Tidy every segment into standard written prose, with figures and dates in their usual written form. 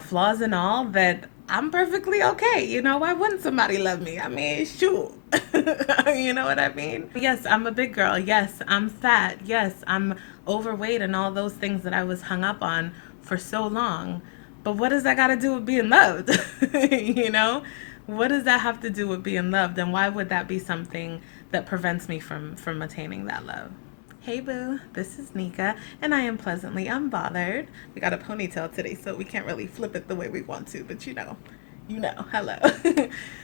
flaws and all, that I'm perfectly okay. You know, why wouldn't somebody love me? I mean, shoot. You know what I mean? Yes, I'm a big girl. Yes, I'm fat. Yes, I'm overweight and all those things that I was hung up on for so long. But what does that got to do with being loved? You know? What does that have to do with being loved? And why would that be something that prevents me from attaining that love? Hey boo, this is Nika, and I am pleasantly unbothered. We got a ponytail today, so we can't really flip it the way we want to, but hello.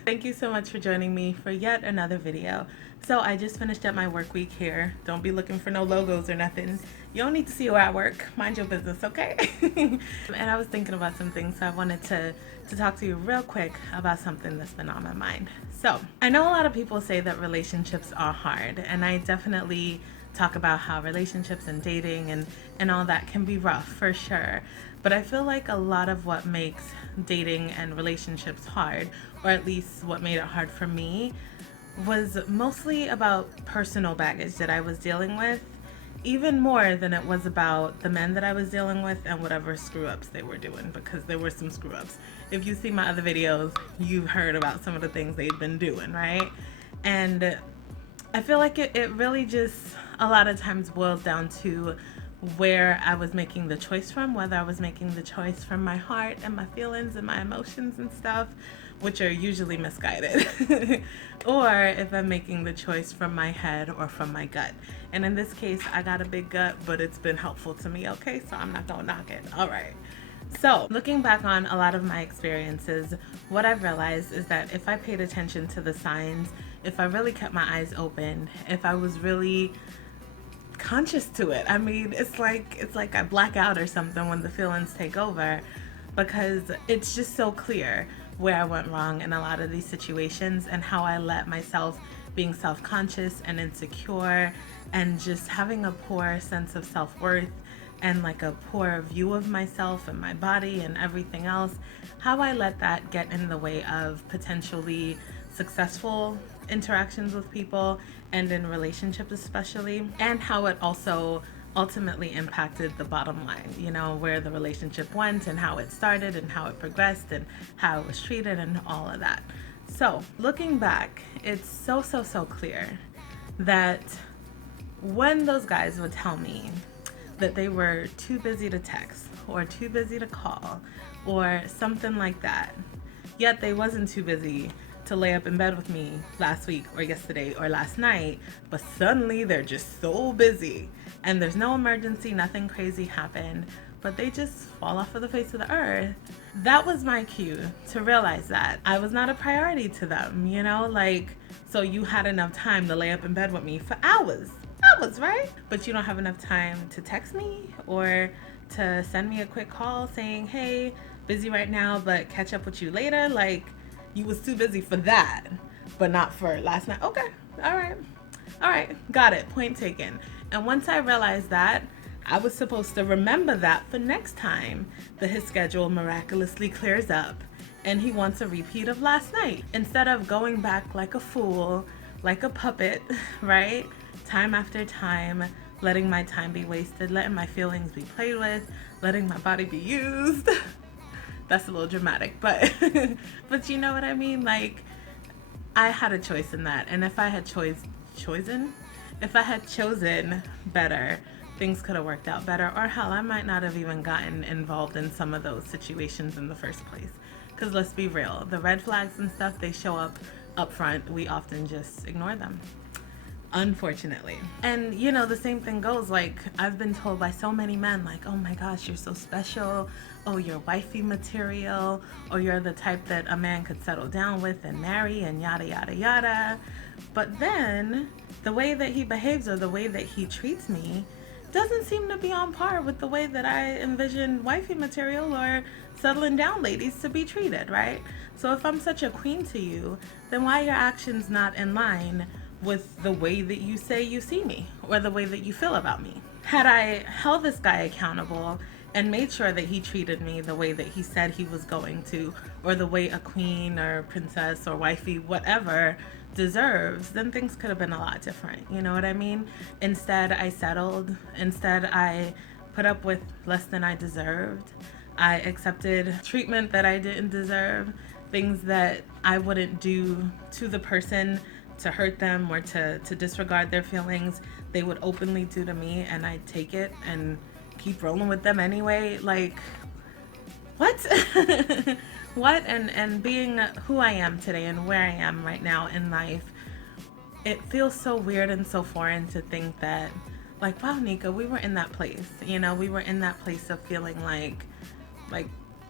Thank you so much for joining me for yet another video. So I just finished up my work week here. Don't be looking for no logos or nothing. You don't need to see where I work. Mind your business, okay? And I was thinking about some things, so I wanted to talk to you real quick about something that's been on my mind. So I know a lot of people say that relationships are hard, and I definitely talk about how relationships and dating and all that can be rough for sure. But I feel like a lot of what makes dating and relationships hard, or at least what made it hard for me, was mostly about personal baggage that I was dealing with, even more than it was about the men that I was dealing with and whatever screw ups they were doing, because there were some screw ups. If you see my other videos, you've heard about some of the things they've been doing, right? And I feel like it really just a lot of times boils down to where I was making the choice from, whether I was making the choice from my heart and my feelings and my emotions and stuff, which are usually misguided, or if I'm making the choice from my head or from my gut. And in this case, I got a big gut, but it's been helpful to me, okay? So I'm not gonna knock it. All right. So, looking back on a lot of my experiences, what I've realized is that if I paid attention to the signs, if I really kept my eyes open, if I was really conscious to it, I mean, it's like I black out or something when the feelings take over, because it's just so clear where I went wrong in a lot of these situations and how I let myself being self-conscious and insecure and just having a poor sense of self-worth and like a poor view of myself and my body and everything else, how I let that get in the way of potentially successful interactions with people and in relationships especially, and how it also ultimately impacted the bottom line, you know, where the relationship went and how it started and how it progressed and how it was treated and all of that. So looking back, it's so clear that when those guys would tell me that they were too busy to text or too busy to call or something like that, yet they wasn't too busy to lay up in bed with me last week or yesterday or last night, but suddenly they're just so busy and there's no emergency, nothing crazy happened, but they just fall off of the face of the earth. That was my cue to realize that I was not a priority to them, you know, like, so you had enough time to lay up in bed with me for hours, right? But you don't have enough time to text me or to send me a quick call saying, hey, busy right now, but catch up with you later. Like, you was too busy for that, but not for last night. Okay, all right, got it, point taken. And once I realized that, I was supposed to remember that for next time that his schedule miraculously clears up and he wants a repeat of last night. Instead of going back like a fool, like a puppet, right? Time after time, letting my time be wasted, letting my feelings be played with, letting my body be used. That's a little dramatic, but but you know what I mean? Like, I had a choice in that, and if I had chosen better, things could have worked out better, or hell, I might not have even gotten involved in some of those situations in the first place. Because let's be real, the red flags and stuff, they show up front. We often just ignore them, unfortunately. And you know, the same thing goes, like, I've been told by so many men, like, oh my gosh, you're so special, oh, you're wifey material, or you're the type that a man could settle down with and marry and yada yada yada. But then the way that he behaves or the way that he treats me doesn't seem to be on par with the way that I envision wifey material or settling down ladies to be treated, right? So if I'm such a queen to you, then why are your actions not in line with the way that you say you see me or the way that you feel about me? Had I held this guy accountable and made sure that he treated me the way that he said he was going to, or the way a queen or princess or wifey, whatever, deserves, then things could have been a lot different. You know what I mean? Instead, I settled. Instead, I put up with less than I deserved. I accepted treatment that I didn't deserve, things that I wouldn't do to the person to hurt them or to disregard their feelings, they would openly do to me, and I'd take it and keep rolling with them anyway. Like, what? What? And being who I am today and where I am right now in life, it feels so weird and so foreign to think that, like, wow, Nika, we were in that place. You know, we were in that place of feeling like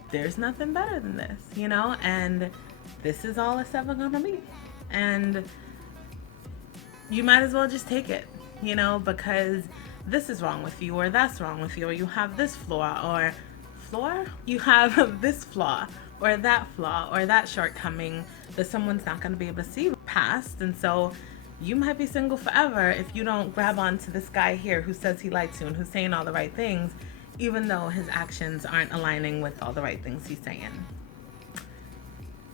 there's nothing better than this, you know, and this is all it's ever gonna be. And you might as well just take it, you know, because this is wrong with you, or that's wrong with you, or you have this you have this flaw, or that shortcoming that someone's not going to be able to see past. And so you might be single forever if you don't grab onto this guy here who says he likes you and who's saying all the right things, even though his actions aren't aligning with all the right things he's saying.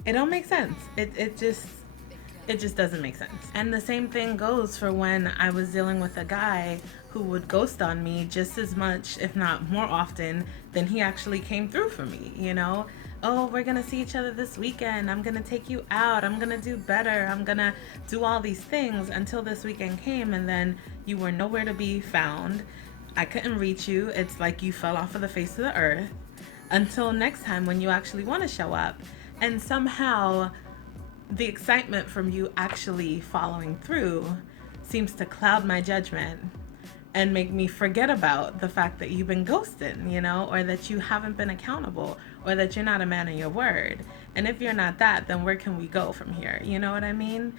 It don't make sense. It just doesn't make sense. And the same thing goes for when I was dealing with a guy who would ghost on me just as much, if not more often, than he actually came through for me, you know? Oh, we're gonna see each other this weekend. I'm gonna take you out. I'm gonna do better. I'm gonna do all these things, until this weekend came, and then you were nowhere to be found. I couldn't reach you. It's like you fell off of the face of the earth, until next time when you actually want to show up. And somehow the excitement from you actually following through seems to cloud my judgment and make me forget about the fact that you've been ghosting, you know, or that you haven't been accountable, or that you're not a man of your word. And if you're not that, then where can we go from here? You know what I mean?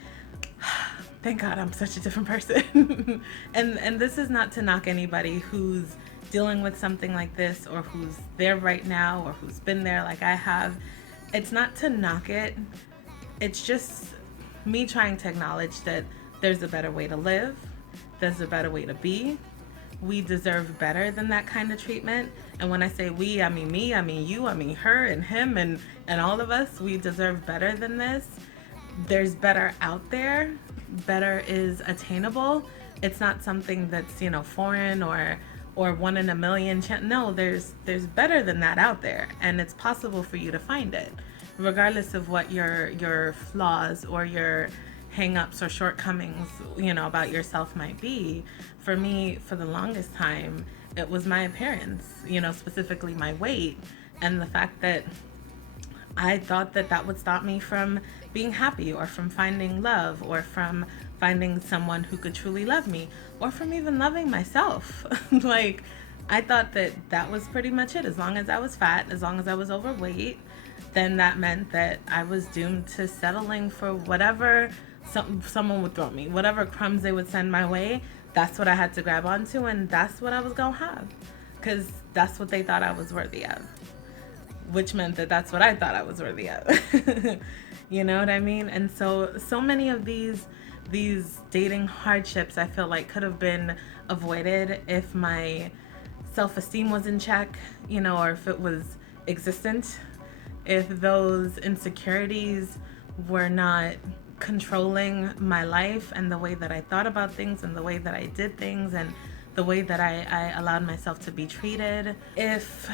Thank God I'm such a different person. and this is not to knock anybody who's dealing with something like this, or who's there right now, or who's been there like I have. It's not to knock it. It's just me trying to acknowledge that there's a better way to live. There's a better way to be. We deserve better than that kind of treatment. And when I say we, I mean me, I mean you, I mean her and him and all of us. We deserve better than this. There's better out there. Better is attainable. It's not something that's, you know, foreign or one in a million. No, there's better than that out there. And it's possible for you to find it, regardless of what your flaws or your hang-ups or shortcomings, you know, about yourself might be. For me, for the longest time, it was my appearance, you know, specifically my weight, and the fact that I thought that that would stop me from being happy, or from finding love, or from finding someone who could truly love me, or from even loving myself. Like, I thought that that was pretty much it. As long as I was fat, as long as I was overweight, then that meant that I was doomed to settling for whatever someone would throw me, whatever crumbs they would send my way. That's what I had to grab onto, and that's what I was gonna have, because that's what they thought I was worthy of, which meant that that's what I thought I was worthy of. You know what I mean? And so many of these dating hardships, I feel like, could have been avoided if my self-esteem was in check, you know, or if it was existent, if those insecurities were not controlling my life and the way that I thought about things and the way that I did things and the way that I allowed myself to be treated. If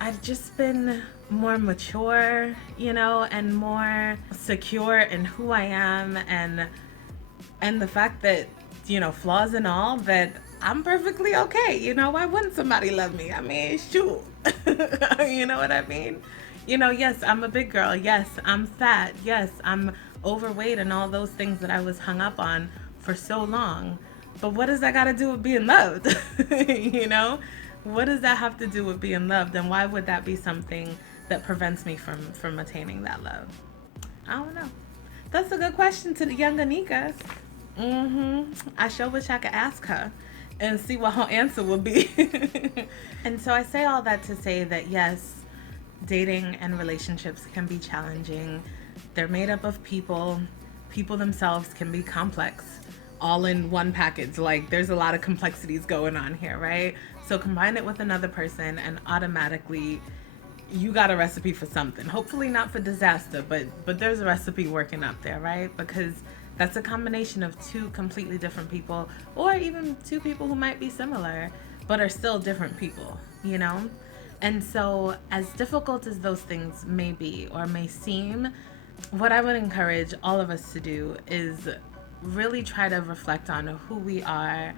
I'd just been more mature, you know, and more secure in who I am, and the fact that, you know, flaws and all, that I'm perfectly okay. You know, why wouldn't somebody love me? I mean, shoot. You know what I mean? You know, yes, I'm a big girl. Yes, I'm fat. Yes, I'm overweight and all those things that I was hung up on for so long. But what does that got to do with being loved? You know? What does that have to do with being loved? And why would that be something that prevents me from attaining that love? I don't know. That's a good question to the young Anika. I sure wish I could ask her and see what her answer would be. And so I say all that to say that, yes, dating and relationships can be challenging. They're made up of people. People themselves can be complex, all in one package. Like, there's a lot of complexities going on here, right? So combine it with another person and automatically you got a recipe for something. Hopefully not for disaster, but there's a recipe working up there, right? Because that's a combination of two completely different people, or even two people who might be similar but are still different people, you know? And so, as difficult as those things may be or may seem, what I would encourage all of us to do is really try to reflect on who we are,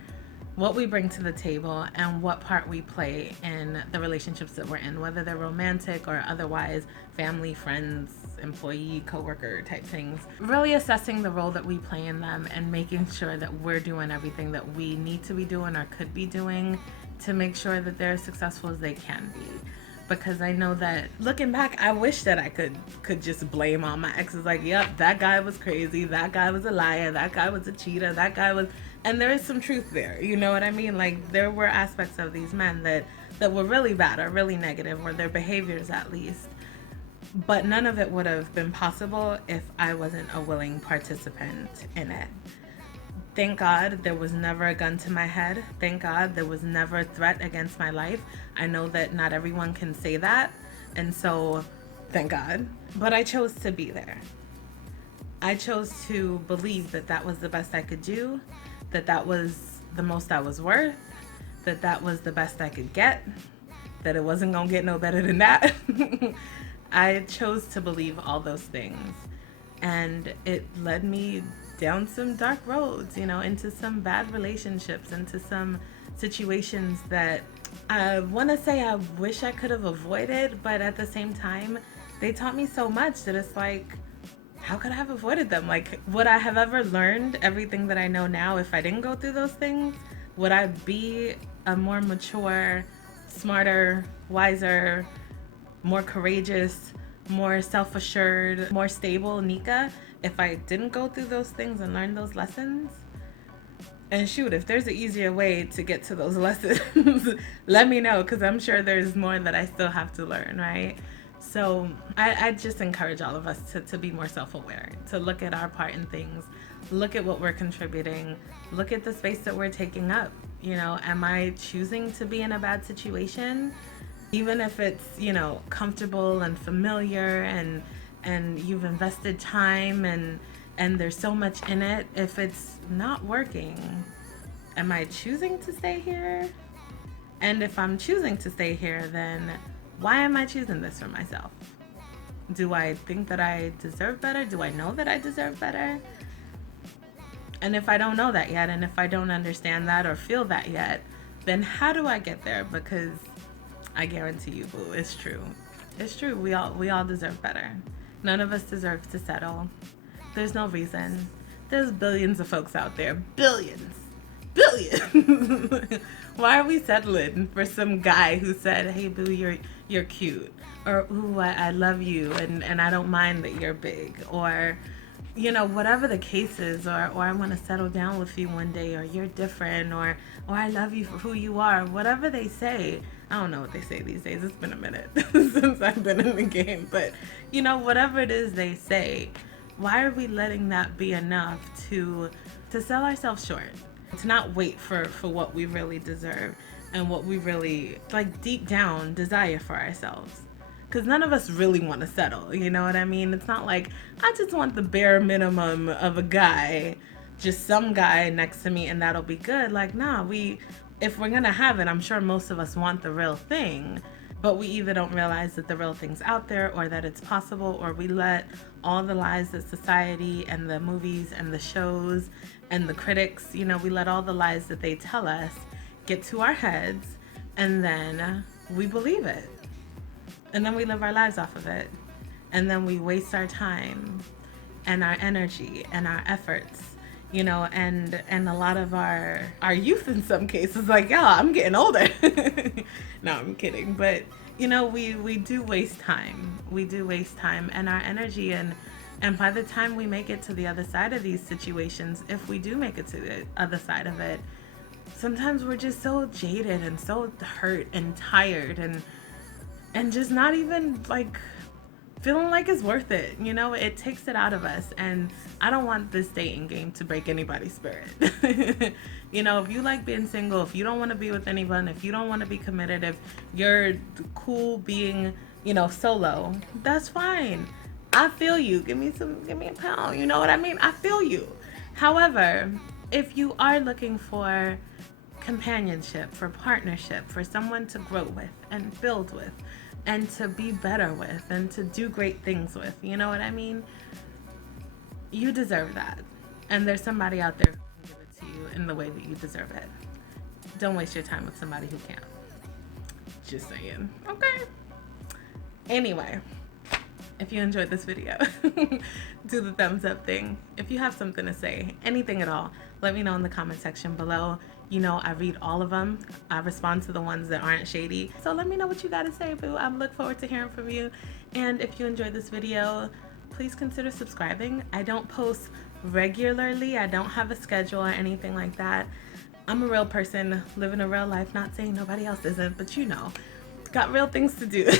what we bring to the table, and what part we play in the relationships that we're in, whether they're romantic or otherwise, family, friends, employee, coworker type things. Really assessing the role that we play in them and making sure that we're doing everything that we need to be doing or could be doing to make sure that they're as successful as they can be. Because I know that looking back, I wish that I could just blame all my exes. Like, yep, that guy was crazy, that guy was a liar, that guy was a cheater, that guy was, and there is some truth there. You know what I mean? Like, there were aspects of these men that were really bad or really negative, or their behaviors at least. But none of it would have been possible if I wasn't a willing participant in it. Thank God there was never a gun to my head. Thank God there was never a threat against my life. I know that not everyone can say that, and so thank God. But I chose to be there. I chose to believe that that was the best I could do, that that was the most I was worth, that that was the best I could get, that it wasn't gonna get no better than that. I chose to believe all those things, and it led me down some dark roads, you know, into some bad relationships, into some situations that I want to say I wish I could have avoided, but at the same time, they taught me so much that it's like, how could I have avoided them? Like, would I have ever learned everything that I know now if I didn't go through those things? Would I be a more mature, smarter, wiser, more courageous, more self-assured, more stable Nika if I didn't go through those things and learn those lessons? And shoot, if there's an easier way to get to those lessons, let me know, because I'm sure there's more that I still have to learn, right? So I just encourage all of us to be more self-aware, to look at our part in things, look at what we're contributing, look at the space that we're taking up. You know, am I choosing to be in a bad situation? Even if it's, you know, comfortable and familiar, and you've invested time and there's so much in it, if it's not working, am I choosing to stay here? And if I'm choosing to stay here, then why am I choosing this for myself? Do I think that I deserve better? Do I know that I deserve better? And if I don't know that yet, and if I don't understand that or feel that yet, then how do I get there? Because I guarantee you, boo, it's true. It's true. We all deserve better. None of us deserve to settle. There's no reason. There's billions of folks out there. Billions. Why are we settling for some guy who said, "Hey, boo, you're cute," or "Ooh, I love you, and I don't mind that you're big," or, you know, whatever the case is, or "I want to settle down with you one day," or "You're different," or "I love you for who you are," whatever they say. I don't know what they say these days. It's been a minute since I've been in the game, but, you know, whatever it is they say, why are we letting that be enough to sell ourselves short? To not wait for what we really deserve and what we really, like, deep down desire for ourselves. Because none of us really want to settle, you know what I mean? It's not like, I just want the bare minimum of a guy, just some guy next to me, and that'll be good. Like, nah, if we're gonna have it, I'm sure most of us want the real thing, but we either don't realize that the real thing's out there, or that it's possible, or we let all the lies that society and the movies and the shows and the critics, you know, we let all the lies that they tell us get to our heads, and then we believe it. And then we live our lives off of it. And then we waste our time and our energy and our efforts, you know, and a lot of our youth in some cases. Like, yeah, I'm getting older. No, I'm kidding. But, you know, we do waste time. We do waste time and our energy. And by the time we make it to the other side of these situations, if we do make it to the other side of it, sometimes we're just so jaded and so hurt and tired and just not even, like, feeling like it's worth it. You know, it takes it out of us, and I don't want this dating game to break anybody's spirit. You know, if you like being single, if you don't want to be with anyone, if you don't want to be committed, if you're cool being, you know, solo, that's fine. I feel you. Give me a pound. You know what I mean? I feel you. However, if you are looking for companionship, for partnership, for someone to grow with and build with and to be better with and to do great things with. You know what I mean? You deserve that. And there's somebody out there who can give it to you in the way that you deserve it. Don't waste your time with somebody who can't. Just saying. Okay. Anyway, if you enjoyed this video, do the thumbs up thing. If you have something to say, anything at all, let me know in the comment section below. You know, I read all of them. I respond to the ones that aren't shady. So let me know what you got to say, boo. I look forward to hearing from you. And if you enjoyed this video, please consider subscribing. I don't post regularly. I don't have a schedule or anything like that. I'm a real person, living a real life, not saying nobody else isn't, but you know, got real things to do.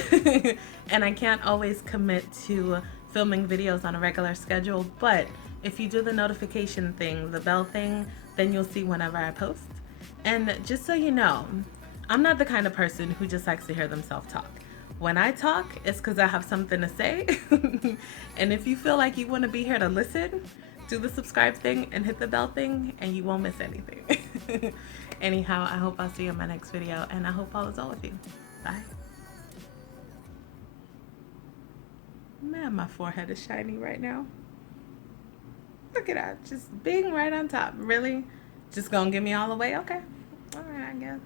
And I can't always commit to filming videos on a regular schedule, but if you do the notification thing, the bell thing, then you'll see whenever I post. And just so you know, I'm not the kind of person who just likes to hear themselves talk. When I talk, it's because I have something to say. And if you feel like you want to be here to listen, do the subscribe thing and hit the bell thing and you won't miss anything. Anyhow, I hope I'll see you in my next video, and I hope all is well with you. Bye. Man, my forehead is shiny right now. Look at that, just bing right on top. Really? Just gonna give me all away? Okay. All right, I guess.